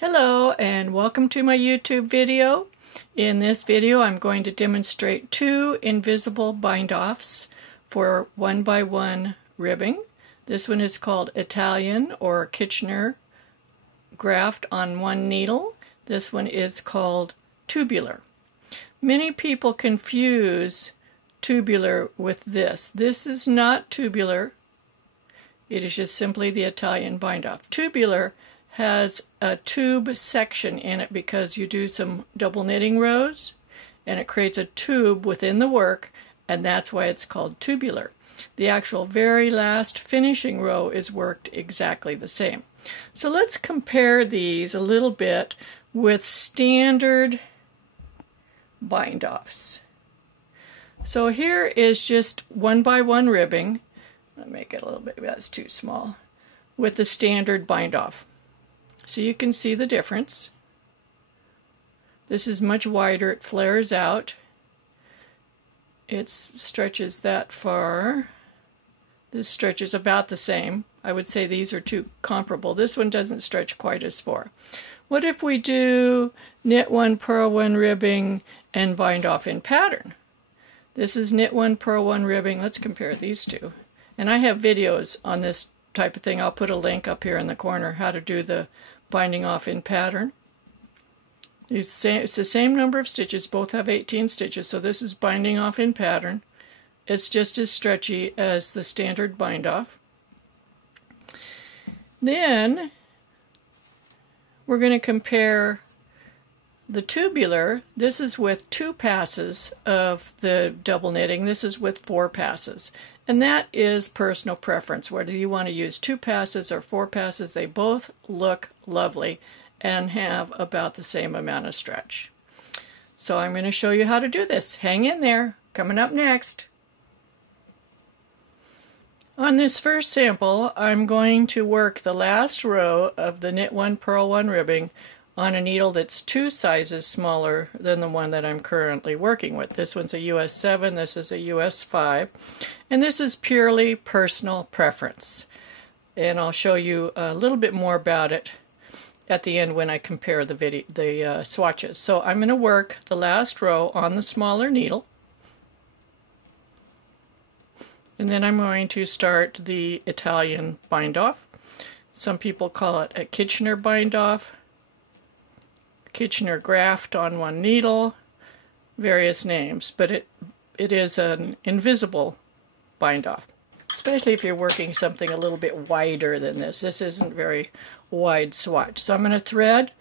Hello and welcome to my YouTube video. In this video I'm going to demonstrate two invisible bind-offs for 1x1 ribbing. This one is called Italian or Kitchener graft on one needle. This one is called tubular. Many people confuse tubular with this. This is not tubular. It is just simply the Italian bind-off. Tubular has a tube section in it because you do some double knitting rows and it creates a tube within the work, and that's why it's called tubular. The actual very last finishing row is worked exactly the same. So let's compare these a little bit with standard bind-offs. So here is just 1x1 ribbing. I'll make it a little bit, that's too small, with the standard bind-off. So you can see the difference. This is much wider, it flares out. It stretches that far. This stretches about the same. I would say these are two comparable. This one doesn't stretch quite as far. What if we do knit one, purl one ribbing, and bind off in pattern? This is knit one, purl one ribbing. Let's compare these two. And I have videos on this type of thing. I'll put a link up here in the corner, how to do the binding off in pattern. It's the same number of stitches, both have 18 stitches, so this is binding off in pattern. It's just as stretchy as the standard bind off. Then we're going to compare the tubular. This is with 2 passes of the double knitting. This is with 4 passes. And that is personal preference. Whether you want to use 2 passes or 4 passes, they both look lovely and have about the same amount of stretch. So I'm going to show you how to do this. Hang in there. Coming up next. On this first sample, I'm going to work the last row of the knit one, purl one ribbing on a needle that's 2 sizes smaller than the one that I'm currently working with. This one's a US 7, this is a US 5, and this is purely personal preference. And I'll show you a little bit more about it at the end when I compare the swatches. So I'm going to work the last row on the smaller needle, and then I'm going to start the Italian bind-off. Some people call it a Kitchener bind-off, Kitchener graft on one needle, various names, but it is an invisible bind-off, especially if you're working something a little bit wider than this. This isn't very wide swatch. So I'm going to thread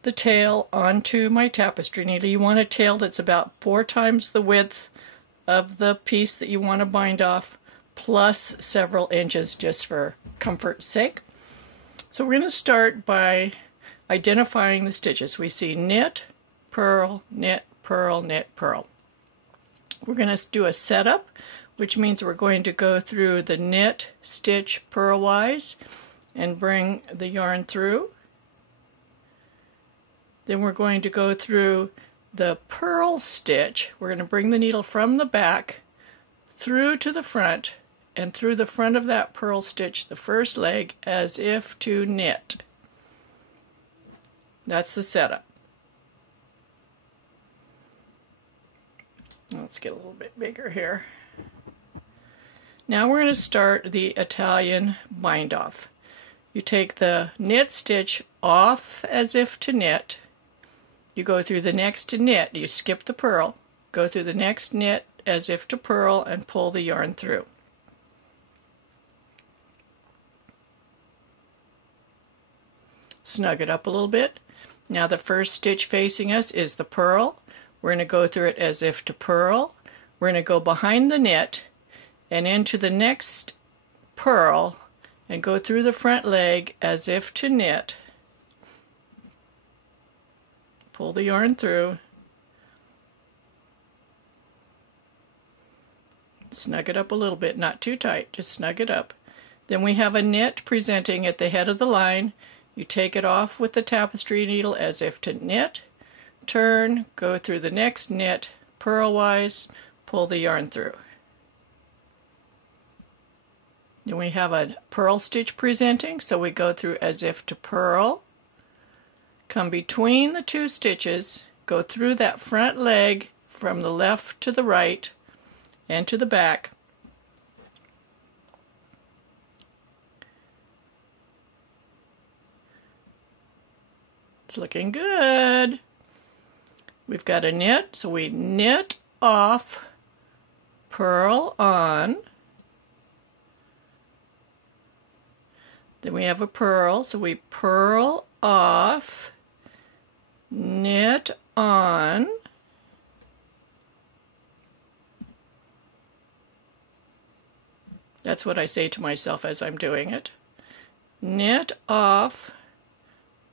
the tail onto my tapestry needle. You want a tail that's about 4 times the width of the piece that you want to bind off, plus several inches just for comfort's sake. So we're going to start by identifying the stitches. We see knit, purl, knit, purl, knit, purl. We're going to do a setup, which means we're going to go through the knit, stitch, purlwise, and bring the yarn through. Then we're going to go through the purl stitch. We're going to bring the needle from the back through to the front, and through the front of that purl stitch, the first leg, as if to knit. That's the setup. Let's get a little bit bigger here. Now we're going to start the Italian bind off. You take the knit stitch off as if to knit. You go through the next knit. You skip the purl. Go through the next knit as if to purl and pull the yarn through. Snug it up a little bit. Now the first stitch facing us is the purl. We're going to go through it as if to purl. We're going to go behind the knit and into the next purl and go through the front leg as if to knit. Pull the yarn through. Snug it up a little bit, not too tight, just snug it up. Then we have a knit presenting at the head of the line. You take it off with the tapestry needle as if to knit, turn, go through the next knit, purlwise, pull the yarn through. Then we have a purl stitch presenting, so we go through as if to purl, come between the two stitches, go through that front leg from the left to the right and to the back. It's looking good. We've got a knit, so we knit off, purl on. Then we have a purl, so we purl off, knit on, that's what I say to myself as I'm doing it, knit off,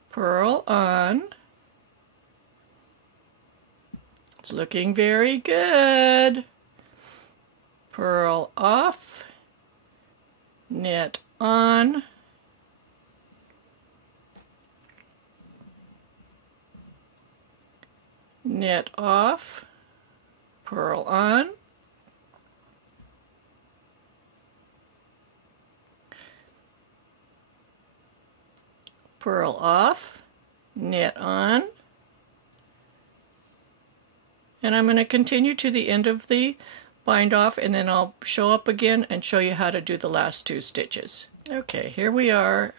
purl on. It's looking very good. Purl off, knit on, knit off, purl on, purl off, knit on, and I'm going to continue to the end of the bind off, and then I'll show up again and show you how to do the last two stitches. Okay, here we are,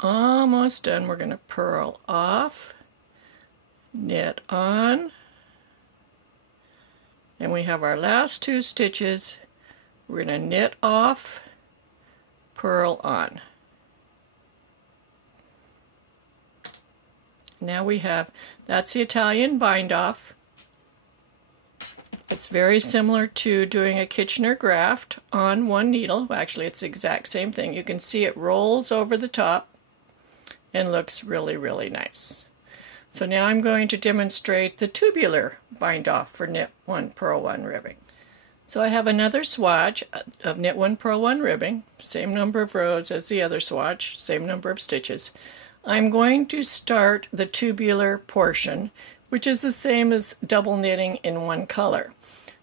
almost done. We're going to purl off, knit on, and we have our last two stitches. We're going to knit off, purl on. Now we have, that's the Italian bind off. It's very similar to doing a Kitchener graft on one needle. Actually, it's the exact same thing. You can see it rolls over the top and looks really, really nice. So now I'm going to demonstrate the tubular bind off for knit 1, purl 1 ribbing. So I have another swatch of knit 1, purl 1 ribbing, same number of rows as the other swatch, same number of stitches. I'm going to start the tubular portion, which is the same as double knitting in one color.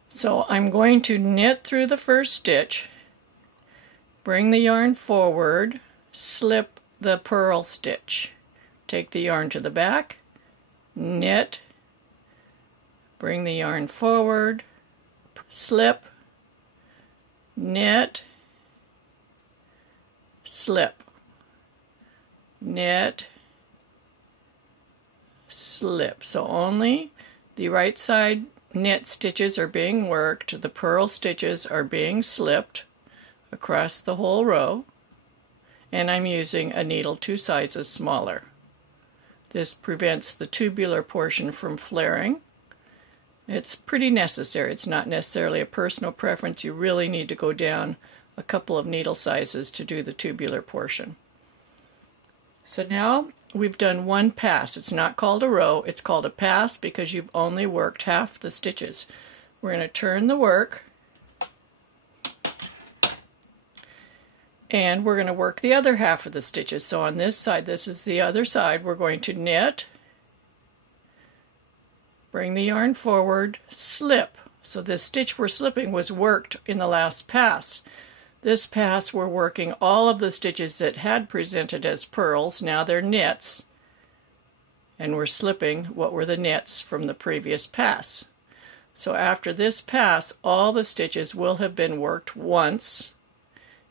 So I'm going to knit through the first stitch, bring the yarn forward, slip the purl stitch, take the yarn to the back, knit, bring the yarn forward, slip, knit, slip, knit, slip. So only the right side knit stitches are being worked, the purl stitches are being slipped across the whole row, and I'm using a needle 2 sizes smaller. This prevents the tubular portion from flaring. It's pretty necessary. It's not necessarily a personal preference. You really need to go down a couple of needle sizes to do the tubular portion. So now we've done one pass. It's not called a row, it's called a pass because you've only worked half the stitches. We're going to turn the work and we're going to work the other half of the stitches. So on this side, this is the other side, we're going to knit, bring the yarn forward, slip. So this stitch we're slipping was worked in the last pass. This pass we're working all of the stitches that had presented as purls, now they're knits, and we're slipping what were the knits from the previous pass. So after this pass, all the stitches will have been worked once,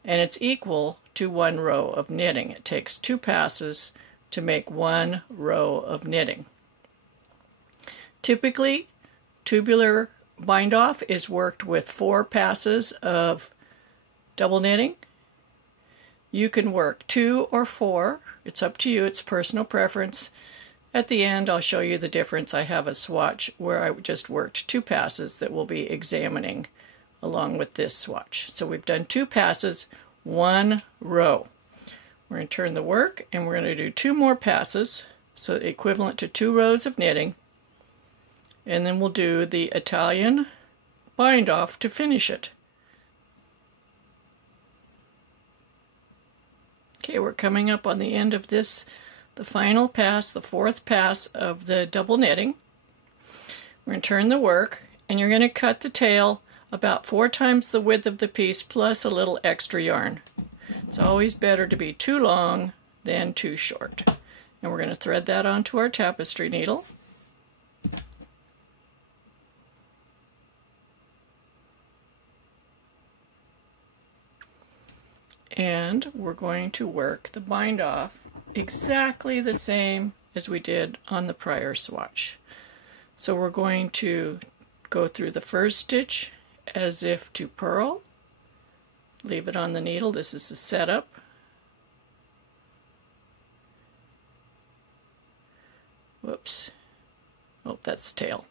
and it's equal to 1 row of knitting. It takes 2 passes to make 1 row of knitting. Typically, tubular bind off is worked with 4 passes of double knitting. You can work 2 or 4. It's up to you. It's personal preference. At the end, I'll show you the difference. I have a swatch where I just worked 2 passes that we'll be examining along with this swatch. So we've done 2 passes, 1 row. We're going to turn the work and we're going to do 2 more passes, so equivalent to 2 rows of knitting, and then we'll do the Italian bind off to finish it. Okay, we're coming up on the end of this, the final pass, the 4th pass of the double knitting. We're going to turn the work, and you're going to cut the tail about 4 times the width of the piece plus a little extra yarn. It's always better to be too long than too short. And we're going to thread that onto our tapestry needle. And we're going to work the bind off exactly the same as we did on the prior swatch. So we're going to go through the first stitch as if to purl, leave it on the needle. This is the setup. Whoops. Oh, that's the tail.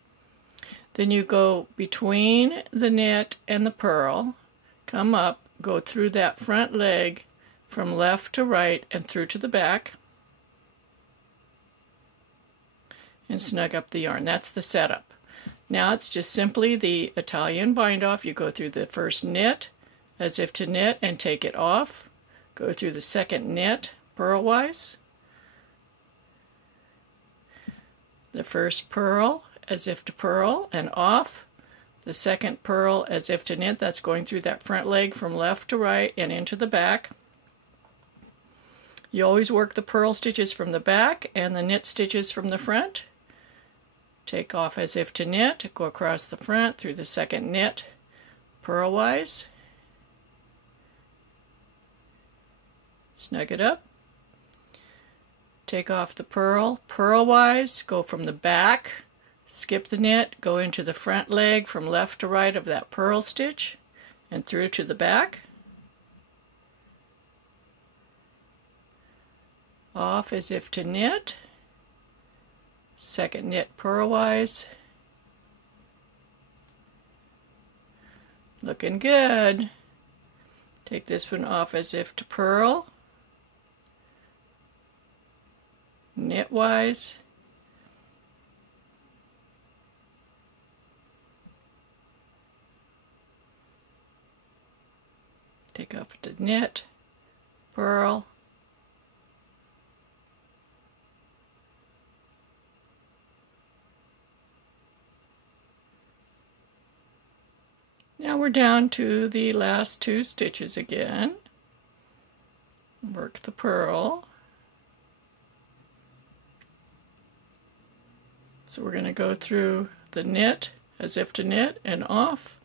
Then you go between the knit and the purl, come up, go through that front leg from left to right and through to the back, and snug up the yarn. That's the setup. Now it's just simply the Italian bind off. You go through the first knit as if to knit and take it off. Go through the second knit purlwise. The first purl as if to purl and off. The second purl as if to knit. That's going through that front leg from left to right and into the back. You always work the purl stitches from the back and the knit stitches from the front. Take off as if to knit, go across the front through the second knit purlwise. Snug it up. Take off the purl purlwise, go from the back, skip the knit, go into the front leg from left to right of that purl stitch and through to the back. Off as if to knit, second knit purlwise. Looking good. Take this one off as if to purl, knitwise. Take off the knit, purl, now we're down to the last two stitches again. Work the purl. So we're going to go through the knit as if to knit and off,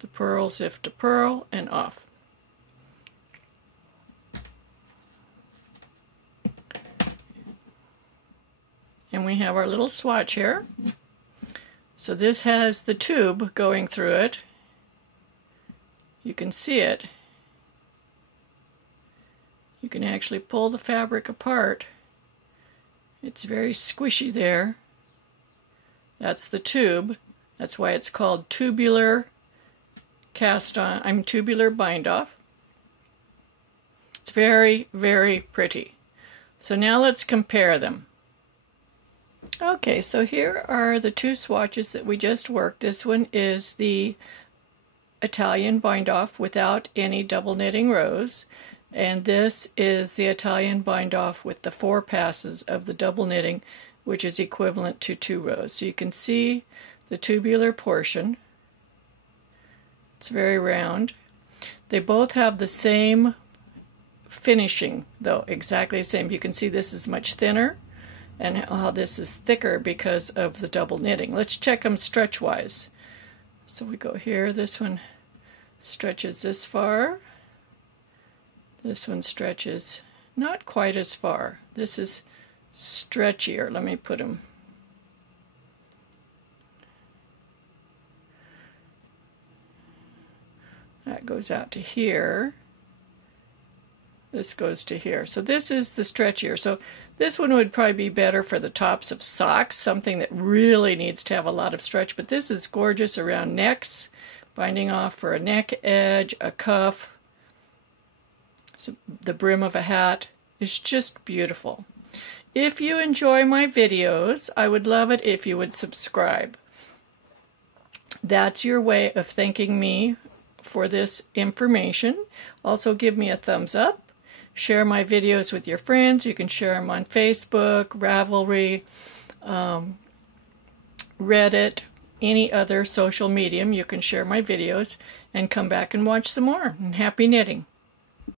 the purl as if to purl and off. And we have our little swatch here. So this has the tube going through it. You can see it. You can actually pull the fabric apart. It's very squishy there. That's the tube. That's why it's called tubular tubular bind off. It's very, very pretty. So now let's compare them. Okay, so here are the two swatches that we just worked. This one is the Italian bind off without any double knitting rows, and this is the Italian bind off with the 4 passes of the double knitting, which is equivalent to 2 rows. So you can see the tubular portion. It's very round. They both have the same finishing, though, exactly the same. You can see this is much thinner and how this is thicker because of the double knitting. Let's check them stretch-wise. So we go here, this one stretches this far. This one stretches not quite as far. This is stretchier. Let me put them. That goes out to here. This goes to here. So this is the stretchier. So this one would probably be better for the tops of socks, something that really needs to have a lot of stretch. But this is gorgeous around necks, binding off for a neck edge, a cuff, so the brim of a hat. It's just beautiful. If you enjoy my videos, I would love it if you would subscribe. That's your way of thanking me for this information. Also give me a thumbs up. Share my videos with your friends. You can share them on Facebook, Ravelry, Reddit, any other social medium. You can share my videos and come back and watch some more. And happy knitting.